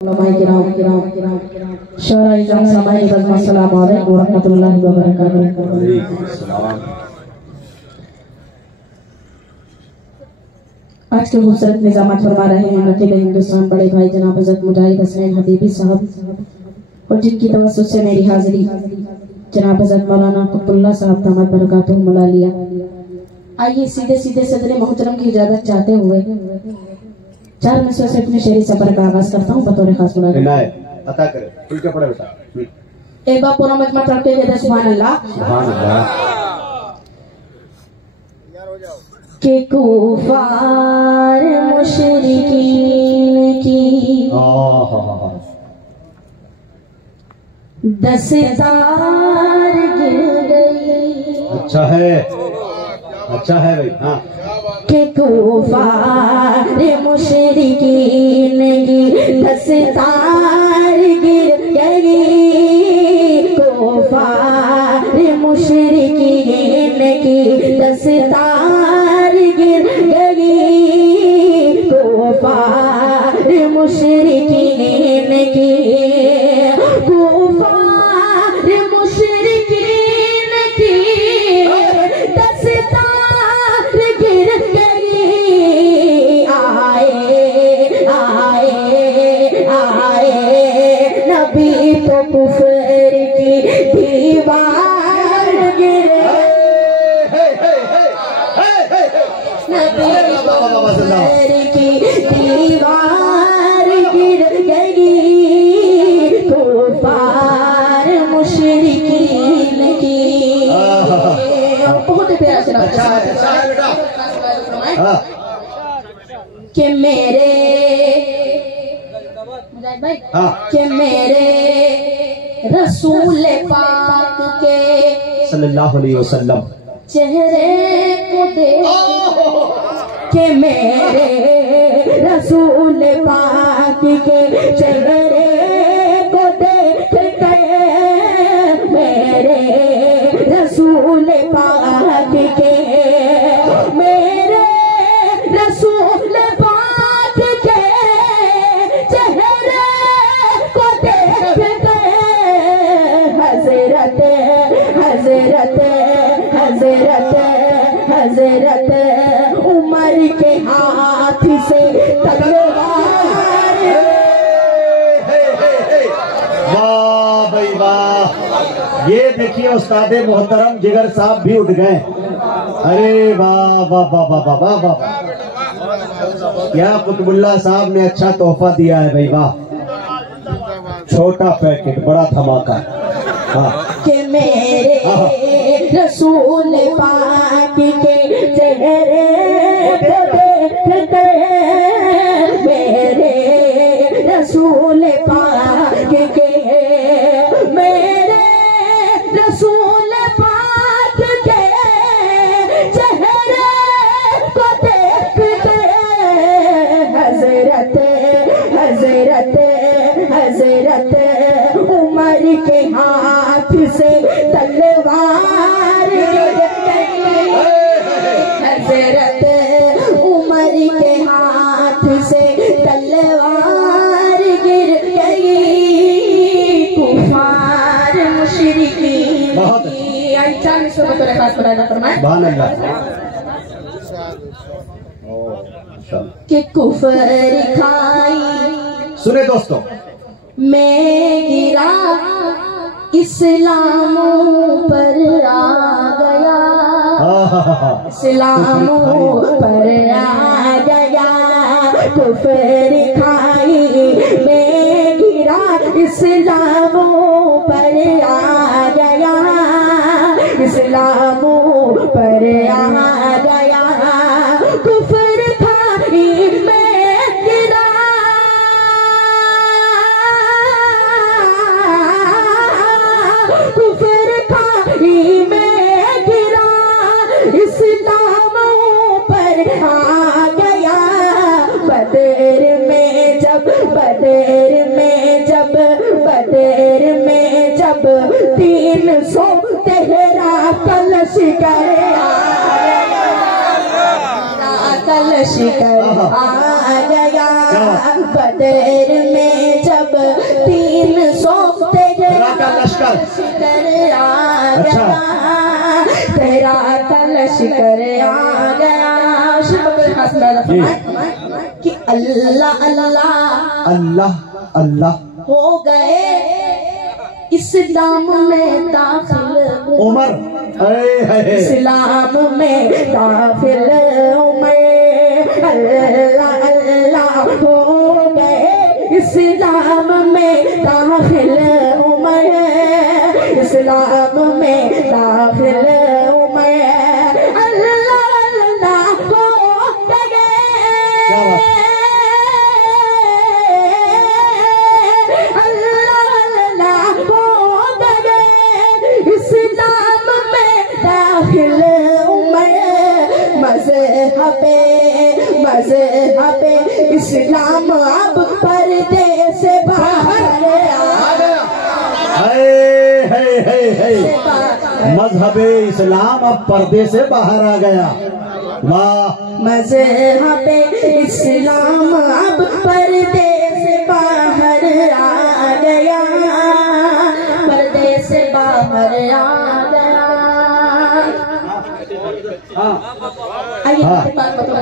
आज के खूबसूरत निजामत फरमा रहे हैं अकेले हिंदुस्तान बड़े भाई जनाब हज़रत मुजाहिद हसनैन हबीबी साहब, और जिनकी तवज्जुह से मेरी हाजिरी जनाब हज़रत मौलाना कुतुबुल्लाह साहब दामद बरकातुहु मुलालिया। आइए सीधे सीधे सदर मोहतरम की इजाजत चाहते हुए 4 मिसरों से अपने शेरी सफर का आगाज करता हूँ बतौर खास मुलाज़िम। एक बार पूरा मजमा पढ़ते हुए सुभान अल्लाह। के कुफार मुशरिकीन की दस्तार गिर गई। अच्छा है भाई। हाँ, के कुफार मुशरिकीन की दस्तार गिर गई। कुफार मुशरिकीन की दस्तार गिर गई। कुफार मुशरिकीन की कुफार मुशरिकीन की दस्तार गिर गई। आए नबी तो कुफर की दीवार गिर की दीवार गिर गई। कुफार मुशरिकीन की बहुत प्यारा से कि मेरे रसूल पाक के सल्लल्लाहु अलैहि वसल्लम चेहरे को देख के मेरे रसूल पाक के चेहरे को देख के मेरे रसूल पाक के मेरे रसूल पाक के चेहरे को देख के हजरत उमर के हाथ से तलवार। वाह भाई वाह, ये देखिए उस्तादे मोहतरम जिगर साहब भी उठ गए। अरे वाह वाह वाह वाह वाह वाह वाह, क्या कुतुबुल्लाह साहब ने अच्छा तोहफा दिया है भाई। वाह, छोटा पैकेट बड़ा धमाका। हाँ, कि मेरे रसूल पाक के चेहरे को देखते मेरे रसूल पाक के मेरे रसूल पाक के चेहरे को देखते हजरत उमर के हाथ से तलवार गिर गई। हजरत उमर के हाथ से तलवार गिर गई। कुफार मुशरिकीन कि कुफर खाई। सुने दोस्तों, मैं गिरा इस्लामों पर आ गया। इस्लामों पर आ गया। कुफर खाई मैं गिरा इस्लामों पर आ गया। इस्लामों पर आ गया। कुफर खाई मैं गिरा कुफर खाई में गिरा इस्लामों पर आ गया। बदर में जब 300 तेरा कलश कर आ गया। बदर में कर आ गया। कि अल्लाह अल्लाह अल्लाह अल्लाह हो गए इस्लाम में दाखिल उमर, इस्लाम में दाखिल उमर। अल्लाह अल्लाह हो गए इस्लाम में दाखिल उमर, इस्लाम में दाखिल उमर। अल्लाह अल्लाह हो गए, अल्लाह अल्लाह हो गए इस्लाम में दाखिल उमर। मज़हबे मज़हबे इस्लाम अब पर्दे से बाहर आ गया। मजहबे इस्लाम अब पर्दे से बाहर आ गया। वाह। मज़हबे इस्लाम अब पर्दे से बाहर आ गया, पर्दे से बाहर आ गया।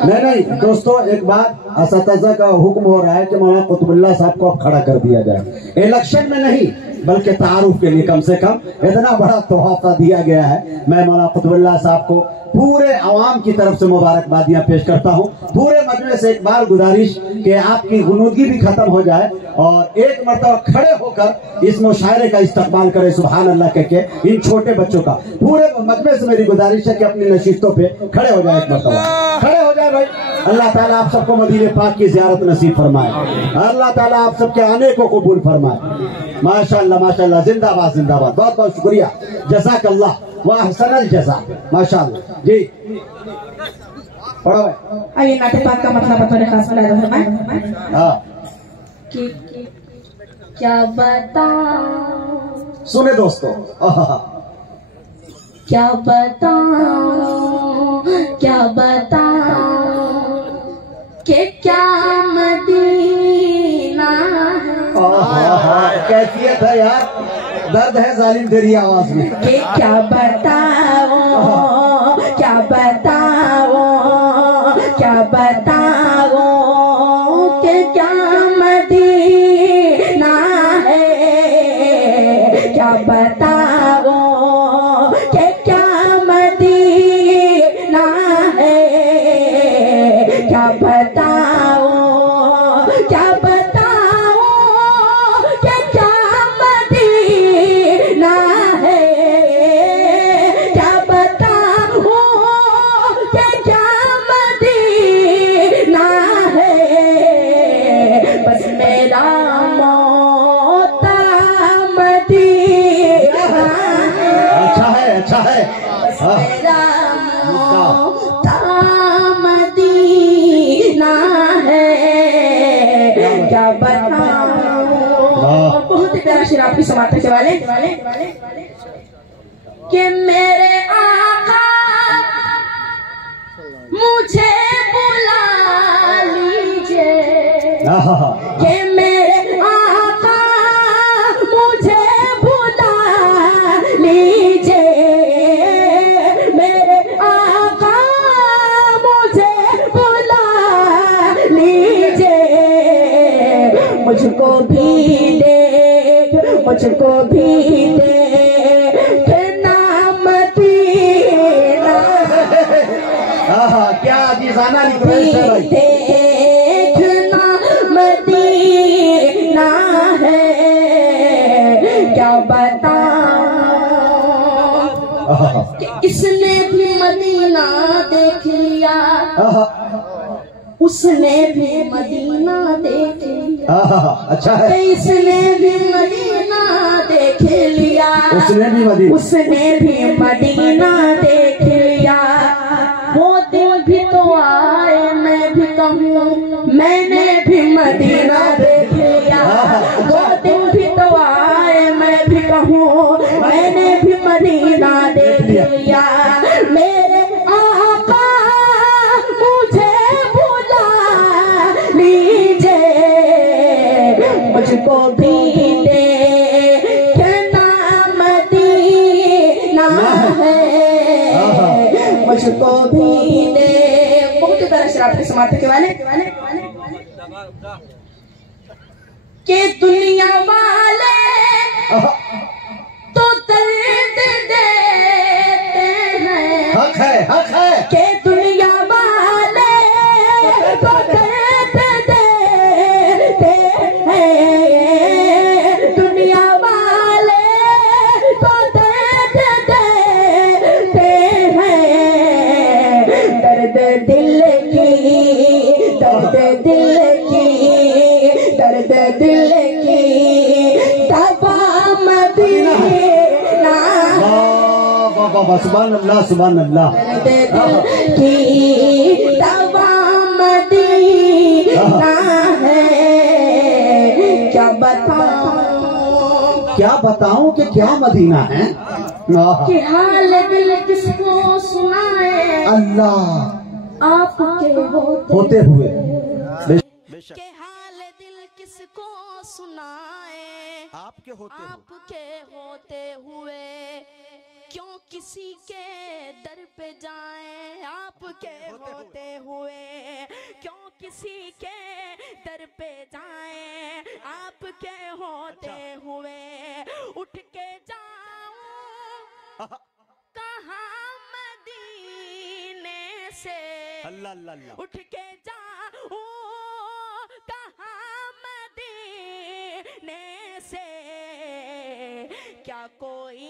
नहीं दोस्तों, एक बात असतज़ा का हुक्म हो रहा है कि मौलाना कुतुबुल्लाह साहब को अब खड़ा कर दिया जाए। इलेक्शन में नहीं बल्कि तारुफ के लिए कम से कम इतना बड़ा तोहफा दिया गया है। मैं मौलाना कुतुबुल्लाह साहब को पूरे अवाम की तरफ से मुबारकबादियां पेश करता हूं। पूरे मजमे से एक बार गुजारिश कि आपकी गुनूदगी भी खत्म हो जाए और एक मरतबा खड़े होकर इस मुशायरे का इस्तकबाल करें सुभान अल्लाह कह के इन छोटे बच्चों का। पूरे मजमे से मेरी गुजारिश है कि अपनी नशिस्तों पे खड़े हो जाए, एक मरतबा खड़े हो जाए भाई। अल्लाह ताला आप सबको मदीने पाक की ज़ियारत नसीब फरमाए, अल्लाह ताला आप सबके आने को कबूल फरमाए। माशाअल्लाह माशाअल्लाह, जिंदाबाद जिंदाबाद, बहुत बहुत शुक्रिया, जज़ाकल्लाह व अहसनल जज़ा। माशाअल्लाह जी, पढ़ो। आइए नाते पाक का मतलब बतौर खास फरमाएं। हाँ, कि क्या बताऊं, सुने दोस्तों, क्या बताऊं, क्या बताऊं कि क्या मदीना है। कैफियत है यार, दर्द है जालिम तेरी आवाज में। कि क्या बताऊं, क्या बताऊं, क्या बताऊं कि क्या मदीना है। क्या बताऊं कि क्या मदीना है। क्या बताऊं, क्या बताऊं कि क्या मदीना है। क्या बताऊं कि क्या मदीना है। बस मेरा मोता मदीना है। अच्छा है, अच्छा है। बस मेरा मोता मदीना है। क्या बताऊं। बहुत ही प्यारा शेर आपकी समाप्त के वाले कि मेरे आका मुझे बुला लीजिए, कि मेरे आका मुझे बुला लीजिए। मेरे आका मुझे बुला लीजिए। मुझको भी देख, मुझको भी देख नाम दीना। क्या अजीजाना रिक्वेस्ट है भाई। देखना मदीना है। क्या बताऊं कि इसने भी मदीना देख लिया, उसने भी मदीना देख लिया। अच्छा है, इसने भी मदीना देख लिया, उसने भी मदीना, उसने भी मदीना देख लिया। वो दिन भी तो आए, मैं भी कहूँ मैंने भी मदीना देख लिया। वो दिन भी तो आए, मैं भी कहूँ मैंने भी मदीना देख लिया। मेरे आका मुझे बुला लीजिए। मुझको भी देखना मदीना है। मुझको भी दे। बहुत ही प्यारा शराब के समाप्त के वाले के दुनिया वाले तो दर्द देते हैं। हक है के दुनिया वाले तो दर्द देते हैं। दुनिया वाले तो दर्द देते हैं। दर्द दिल की, दर्द दिल की, दर्द दिल की दवा मदीना। सुभान अल्लाह सुभान अल्लाह। दर्द की दवा मदीना है। क्या बताऊं कि क्या मदीना है। कि हाल दिल किसको सुनाए अल्लाह आपके होते हुए। के हाल दिल किसको सुनाए आपके होते हुए। क्यों किसी के दर पे जाएं आपके होते हुए। क्यों किसी के दर पे जाएं आपके होते हुए। उठ के जाऊं कहाँ मदीने से। अल्लाह अल्लाह। उठ के जाऊं कहाँ मदीने से। क्या कोई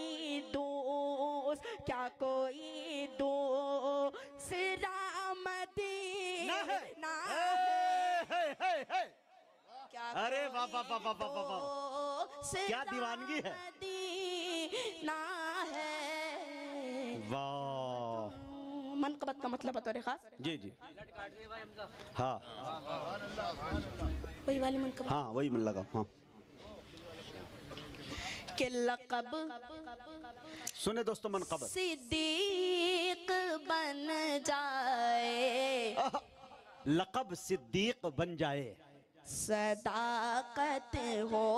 दोस्त, क्या कोई दूसरा मदीना है। अरे बाबा बाबा बाबा बाबा क्या दीवानगी है। मदीना है। वाह। मनक़बत का मतलब बतौर खास। जी जी हाँ वही वाली मनक़बत। हाँ वही मन लगा। हाँ के लक़ब सुने दोस्तों मनक़बत। सिद्दीक बन जाए। लक़ब सिद्दीक बन जाए। सदाकत हो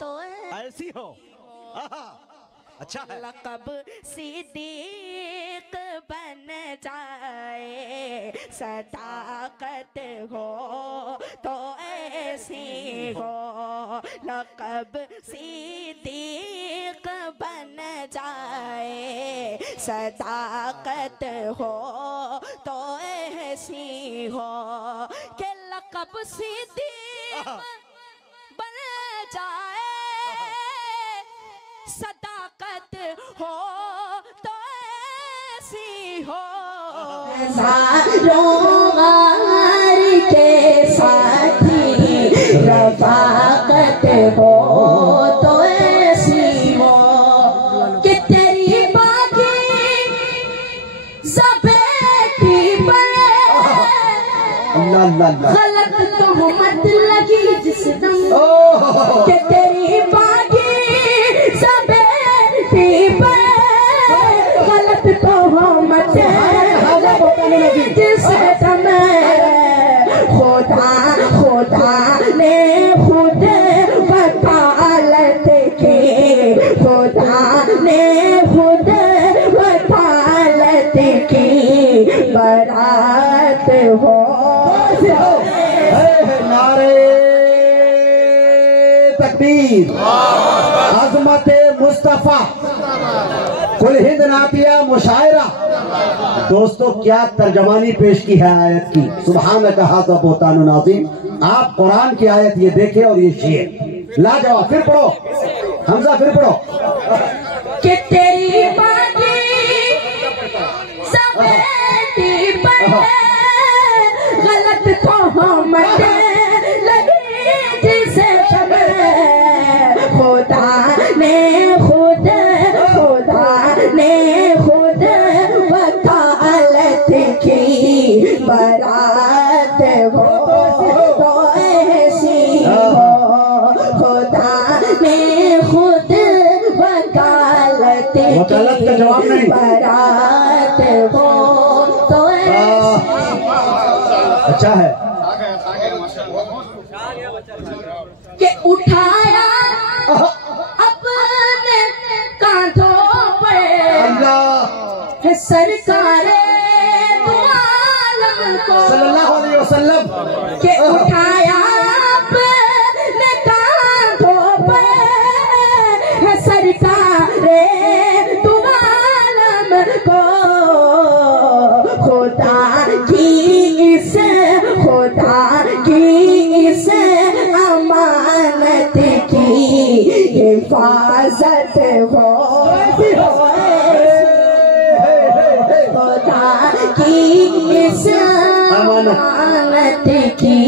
तो ऐसी हो। अच्छा है। लक़ब सिद्दीक बन जाए। सदाकत हो तो ऐसी हो। लक़ब सिद्दीक बन जाए। सदाकत हो तो ऐसी हो। के लक़ब सिद्दीक बन जाए। सदाकत हो तो ऐसी हो। रोगार के साथी रफ़ाकत हो तो ऐसी हो। कि तेरी बाकी सफेदी पर गलत तोहमत लगी जिस दम। कि तेरी बाकी गलत तोहमत लगी जिस समय। खुदा ने खुद वकालत की। खुदा ने खुद वकालत की। बरात हो। नारे तकबीर। अज़मत मुस्तफा कुल हिंद नातिया मुशायरा। दोस्तों क्या तर्जमानी पेश की है आयत की। सुभानक हाज़ा बुहतानुन अज़ीम। आप कुरान की आयत ये देखें और ये शेर लाजवाब। फिर पढ़ो हमजा, फिर पढ़ो। कि तेरी बाकी सफेदी पर गलत तोहमत लगी जिसे खुदा ने खुद वकालत की। बरात हो तो ऐसी हो। खुदा ने खुद वकालत का जवाब नहीं। बरात हो तो अच्छा है। कि उठाया अपने कांधों पर अल्लाह सरकार वसल्लम के उठाया आपने कांधों पे है सरकारे दो आलम को, खुदा की इस अमानत की हिफाजत हो, खुदा की इस अमानत की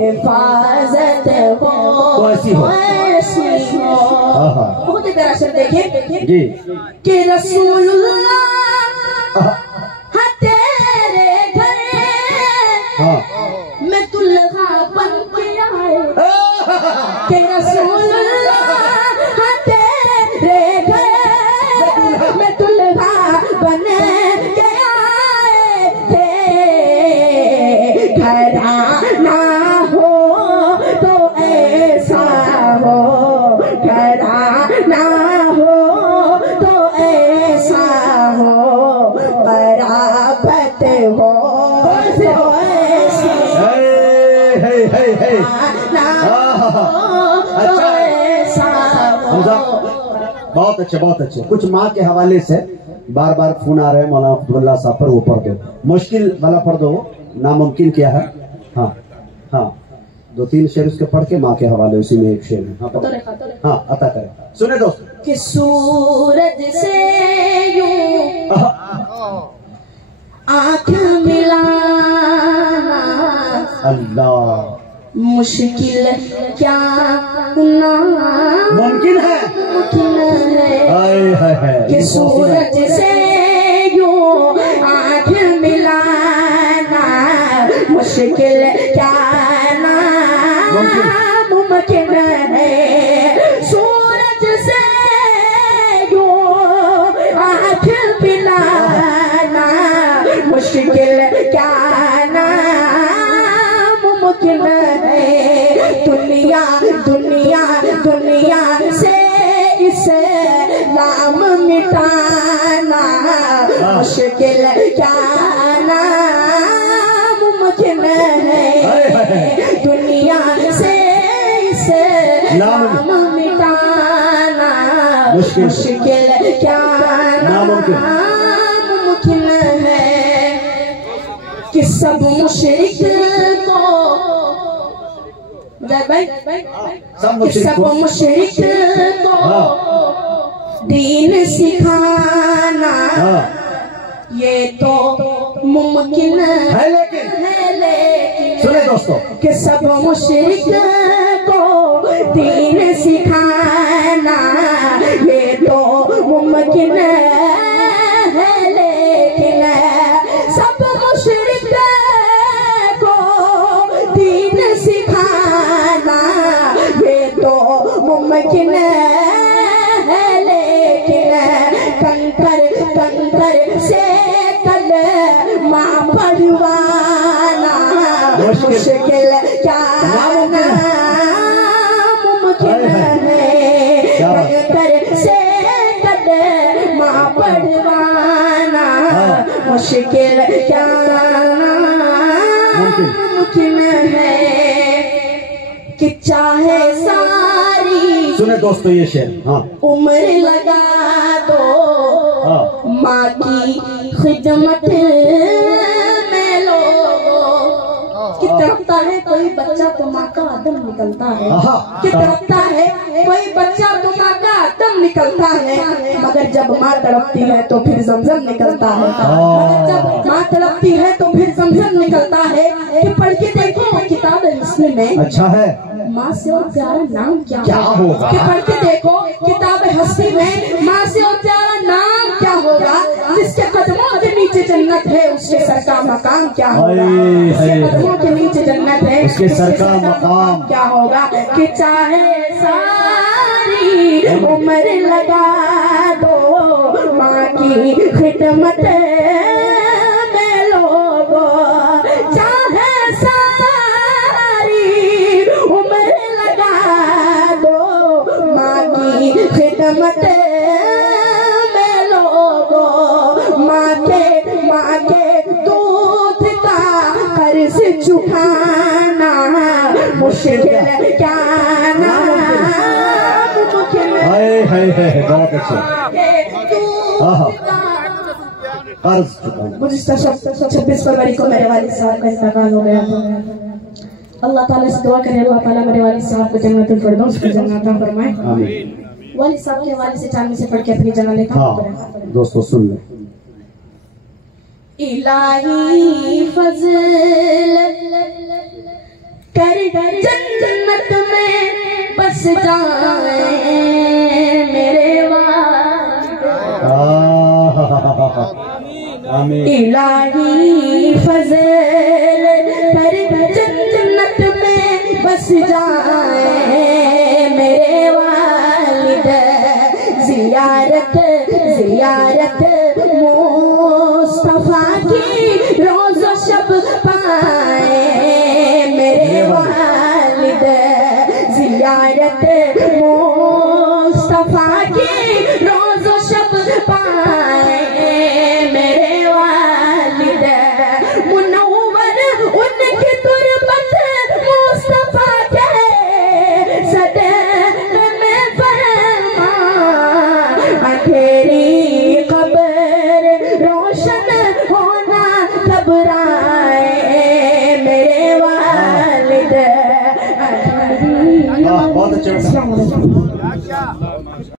हिफाजत हो, बहुत ही प्यारा शेर देखिए जी कि रसूलुल्लाह तेरे घर मैं दुल्हा बन के आए, कि रसूलुल्लाह तेरे घर मैं दुल्हा बन के आए थे, घराना हो तो ऐसा हो, घराना हो तो ऐसा हो, बराबत हो तो ऐसा, बहुत अच्छे बहुत अच्छे। कुछ माँ के हवाले से बार बार फोन आ रहे हैं मौलाना फतहुल्लाह साहब पर, वो पढ़ दो, मुश्किल वाला पढ़ दो, नामुमकिन क्या है। हाँ हाँ, 2-3 शेर उसके पढ़ के माँ के हवाले, उसी में एक शेर है। हाँ अता करें, सुने दोस्त। कि सूरज से यूं आँख मिलाना अल्लाह मुश्किल क्या ना मुमकिन है, कि सूरज से यूं आँख मिलाना मुश्किल क्या ना मुमकिन है, सूरज से यूं आँख मिलाना मुश्किल क्या ना मुमकिन है, दुनिया दुनिया दुनिया से इसे नाम मिटाना मुश्किल क्या ना मुमकिन है, दुनिया से इसे नाम मिटाना मुश्किल क्या ना मुमकिन है, कि सब मुशरिक को सब मुशरिक को दीन सिखाना ये तो मुमकिन है, लेकिन सुने दोस्तों, कि सब मुशरिक को दीन सिखाना ये तो मुमकिन है, लेकिन सब मुशरिक को दीन सिखाना ये तो मुमकिन है, लेकिन कंकर कंकर से कलमा पढ़वाना मुश्किल क्या ना मुमकिन है, कंकर से कलमा पढ़वाना मुश्किल क्या ना मुमकिन है, कि चाहे सारी सुने दोस्तों ये शेर। हाँ उम्र लगा दो माँ की खिदमत में लोगो, कि तड़पता है कोई बच्चा तो माँ का दम निकलता है, कि तड़पता है कोई बच्चा तो माँ का दम निकलता है, मगर जब माँ तड़पती है तो फिर जमजम निकलता है, मगर जब माँ तड़पती है तो फिर जमजम निकलता है, कि पढ़ के देखो किताब हिस्से में अच्छा है, माँ से और प्यारा नाम क्या होगा, कि पढ़ के देखो किताब हस्ती में माँ से और प्यारा नाम क्या होगा, जिसके कदमों के नीचे जन्नत है उसके सर का मकाम क्या होगा, जिसके कदमों के नीचे जन्नत है उसके सर का मकाम क्या होगा, कि चाहे सारी उम्र लगा दो माँ की खिदमत में लोगो, चाहे सारी उम्र लगा दो माँ की खिदमत में लोगो, माँ के दूध का कर्ज मुश्किल क्या नामुमकिन। हाय बहुत अच्छा। कर्ज गुज़िश्ता 26 फरवरी को मेरे वालिद साहब का इंतकाल हो गया था। अल्लाह ताला से दुआ करें अल्लाह ताला मेरे वालिद साहब को जन्नतुल फिरदौस की जन्नत अता फरमाए। आमीन। वालिद साहब के हवाले से चांद से पढ़ के अपनी जगह लेता हूं। दोस्तों सुन ले। इलाही फज़ल कर जन्नत में बस जाए मेरे वालिद। आमीन। इलाही फज़ल कर जन्नत में बस जाए मेरे वालिद। ज़ियारत ज़ियारत मुस्तफ़ा की रोज़ शब पाए मेरे वालिद। ज़ियारत मुस्तफ़ा की रोज़ शब पाए मेरे वालिद। मुनव्वर उनकी तुरबत मुस्तफ़ा के सदक़े में फरमा। अंधेरी कब्र रोशन होना घबराए मेरे वालिद। बहुत अच्छा।